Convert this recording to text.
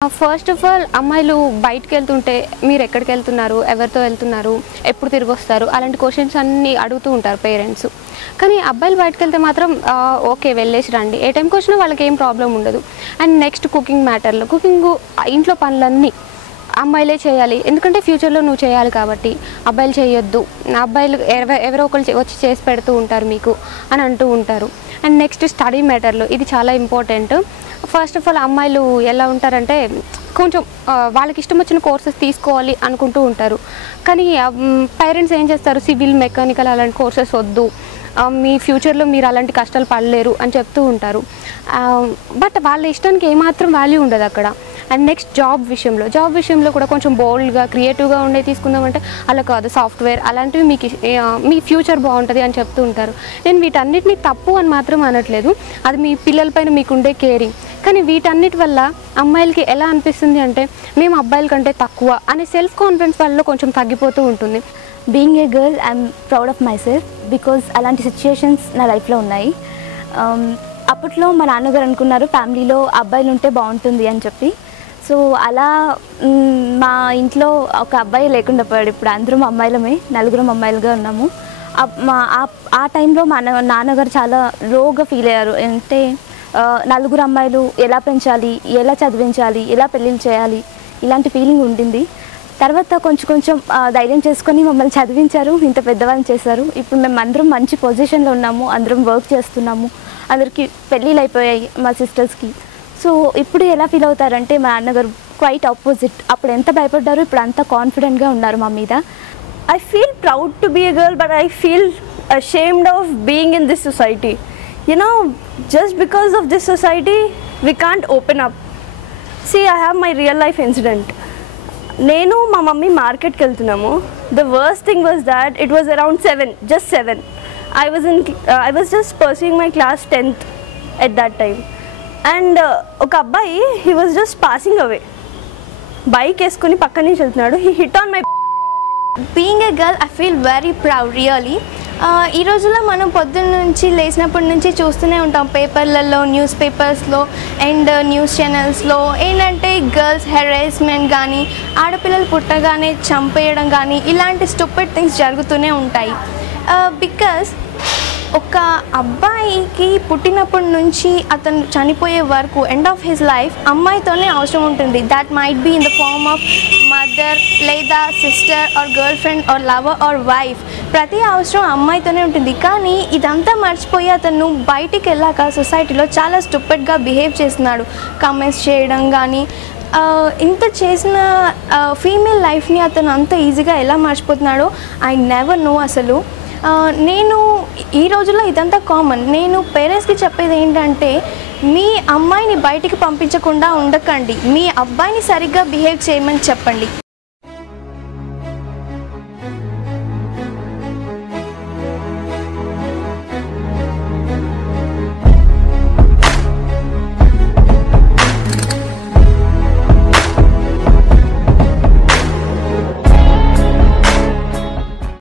First of all అమ్మాయిలు బయటికి వెళ్తుంటే మీరు ఎక్కడికి వెళ్తున్నారు, ఎవరితో వెళ్తున్నారు, ఎప్పుడు తిరిగి వస్తారు, అలాంటి క్వశ్చన్స్ అన్నీ అడుగుతూ ఉంటారు పేరెంట్స్. కానీ అబ్బాయిలు బయటకు వెళ్తే మాత్రం ఓకే వెళ్ళేసి రండి, ఏ టైంకి వచ్చినా వాళ్ళకి ఏం ప్రాబ్లం ఉండదు. అండ్ నెక్స్ట్ కుకింగ్ మ్యాటర్లో, ఇంట్లో పనులన్నీ అమ్మాయిలే చేయాలి, ఎందుకంటే ఫ్యూచర్లో నువ్వు చేయాలి కాబట్టి అబ్బాయిలు చేయొద్దు, అబ్బాయిలు ఎవరో ఒకరు వచ్చి చేసి పెడుతూ ఉంటారు మీకు అని అంటూ ఉంటారు. అండ్ నెక్స్ట్ స్టడీ మ్యాటర్లో ఇది చాలా ఇంపార్టెంట్. ఫస్ట్ ఆఫ్ ఆల్ అమ్మాయిలు ఎలా ఉంటారంటే కొంచెం వాళ్ళకి ఇష్టం వచ్చిన కోర్సెస్ తీసుకోవాలి అనుకుంటూ ఉంటారు. కానీ పేరెంట్స్ ఏం చేస్తారు, సివిల్, మెకానికల్ అలాంటి కోర్సెస్ వద్దు, మీ ఫ్యూచర్లో మీరు అలాంటి కష్టాలు పడలేరు అని చెప్తూ ఉంటారు. బట్ వాళ్ళ ఇష్టానికి ఏమాత్రం వాల్యూ ఉండదు అక్కడ. అండ్ నెక్స్ట్ జాబ్ విషయంలో కూడా కొంచెం బోల్డ్గా, క్రియేటివ్గా ఉండే తీసుకుందామంటే అలా కాదు, సాఫ్ట్వేర్ అలాంటివి మీకు మీ ఫ్యూచర్ బాగుంటుంది అని చెప్తూ ఉంటారు. నేను వీటన్నిటిని తప్పు అని మాత్రం అనట్లేదు, అది మీ పిల్లలపైన మీకుండే కేరింగ్. కానీ వీటన్నిటి వల్ల అమ్మాయిలకి ఎలా అనిపిస్తుంది అంటే మేము అబ్బాయిల కంటే తక్కువ అనే సెల్ఫ్ కాన్ఫిడెన్స్ వాళ్ళలో కొంచెం తగ్గిపోతూ ఉంటుంది. Being a girl I'm proud of my self because అలాంటి సిచ్యుయేషన్స్ నా లైఫ్లో ఉన్నాయి. అప్పట్లో మా నాన్నగారు అనుకున్నారు ఫ్యామిలీలో అబ్బాయిలు ఉంటే బాగుంటుంది అని చెప్పి. సో అలా మా ఇంట్లో ఒక అబ్బాయి లేకుండా పోయాడు. ఇప్పుడు అందరం అమ్మాయిలమే, నలుగురం అమ్మాయిలుగా ఉన్నాము. ఆ టైంలో మా నాన్నగారు చాలా లోగా ఫీల్ అయ్యారు. అంటే నలుగురు అమ్మాయిలు ఎలా పెంచాలి, ఎలా చదివించాలి, ఎలా పెళ్ళిళ్ళు చేయాలి, ఇలాంటి ఫీలింగ్ ఉండింది. తర్వాత కొంచెం ధైర్యం చేసుకొని మమ్మల్ని చదివించారు, ఇంత పెద్దవాళ్ళని చేశారు. ఇప్పుడు మేము అందరం మంచి పొజిషన్లో ఉన్నాము, అందరం వర్క్ చేస్తున్నాము, అందరికీ పెళ్ళిళ్ళు అయిపోయాయి మా సిస్టర్స్కి. సో ఇప్పుడు ఎలా ఫీల్ అవుతారంటే మా నాన్నగారు క్వైట్ ఆపోజిట్. అప్పుడు ఎంత భయపడ్డారు, ఇప్పుడు అంత కాన్ఫిడెంట్గా ఉన్నారు మా మీద. I feel proud to be a girl, but I feel ashamed of being in this society. You know, just because of this society, we can't open up. See, I have my real life incident. నేను మా mummy మార్కెట్కి వెళ్తున్నాము. The worst thing was that it was around 7, just 7. I was just pursuing my class 10th at that time. And ఒక అబ్బాయి, he was just passing away. Bike వేసుకుని పక్క నుంచి వెళ్తున్నాడు. He hit on my. Being a girl I feel very proud really. ఈ రోజుల్లో మనం పొద్దున్న నుంచి లేచినప్పటి నుంచి చూస్తూనే ఉంటాం పేపర్లలో, న్యూస్ పేపర్స్లో అండ్ న్యూస్ ఛానల్స్లో ఏంటంటే గర్ల్స్ హెరాస్మెంట్ కానీ, ఆడపిల్లలు పుట్టగానే చంపేయడం కానీ, ఇలాంటి స్టూపిడ్ థింగ్స్ జరుగుతూనే ఉంటాయి. బికాస్ ఒక అబ్బాయికి పుట్టినప్పటి నుంచి అతను చనిపోయే వరకు ఎండ్ ఆఫ్ హిస్ లైఫ్ అమ్మాయితోనే అవసరం ఉంటుంది. That might be in the form of mother, లేదా sister or girlfriend or lover or wife. ప్రతి అవసరం అమ్మాయితోనే ఉంటుంది. కానీ ఇదంతా మర్చిపోయి అతను బయటికి వెళ్ళాక సొసైటీలో చాలా స్టూపిడ్గా బిహేవ్ చేస్తున్నాడు. కమెంట్స్ చేయడం కానీ, ఇంత చేసిన ఫీమేల్ లైఫ్ని అతను అంత ఈజీగా ఎలా మర్చిపోతున్నాడో ఐ నెవర్ నో అసలు. నేను ఈ రోజుల్లో ఇదంతా కామన్. నేను పేరెంట్స్కి చెప్పేది ఏంటంటే మీ అమ్మాయిని బయటికి పంపించకుండా ఉండకండి, మీ అబ్బాయిని సరిగ్గా బిహేవ్ చేయమని చెప్పండి.